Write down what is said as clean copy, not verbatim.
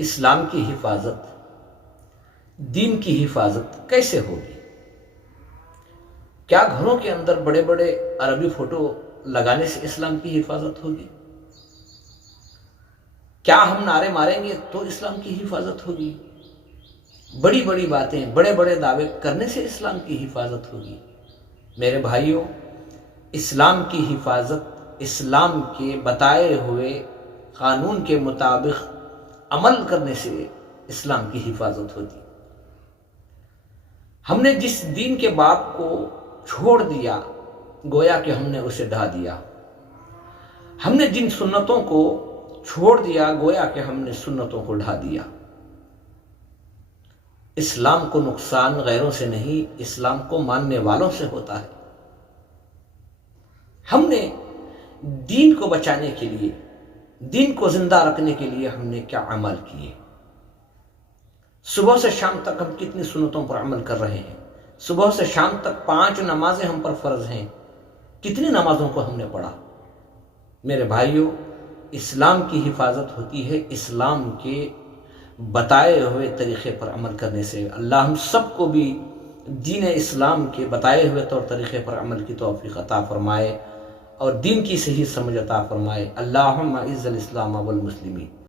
اسلام کی حفاظت، دین کی حفاظت کیسے ہوگی؟ کیا گھروں کے اندر بڑے بڑے عربی فوٹو لگانے سے اسلام کی حفاظت ہوگی؟ کیا ہم نعرے ماریں گے تو اسلام کی حفاظت ہوگی؟ بڑی بڑی باتیں، بڑے بڑے دعوے کرنے سے اسلام کی حفاظت ہوگی؟ میرے بھائیوں، اسلام کی حفاظت اسلام کے بتائے ہوئے قانون کے مطابق عمل کرنے سے اسلام کی حفاظت ہوتی۔ ہم نے جس دین کے باب کو چھوڑ دیا گویا کہ ہم نے اسے ڈھا دیا۔ ہم نے جن سنتوں کو چھوڑ دیا گویا کہ ہم نے سنتوں کو ڈھا دیا۔ اسلام کو نقصان غیروں سے نہیں، اسلام کو ماننے والوں سے ہوتا ہے۔ ہم نے دین کو بچانے کے لیے، دین کو زندہ رکھنے کے لیے ہم نے کیا عمل کیے؟ صبح سے شام تک ہم کتنی سنتوں پر عمل کر رہے ہیں؟ صبح سے شام تک 5 نمازیں ہم پر فرض ہیں، کتنی نمازوں کو ہم نے پڑھا؟ میرے بھائیوں، اسلام کی حفاظت ہوتی ہے اسلام کے بتائے ہوئے طریقے پر عمل کرنے سے۔ اللہ ہم سب کو بھی دین اسلام کے بتائے ہوئے طور طریقے پر عمل کی توفیق عطا فرمائے اور دین کی صحیح سمجھ عطا فرمائے۔ اللہم اعز الاسلام والمسلمین۔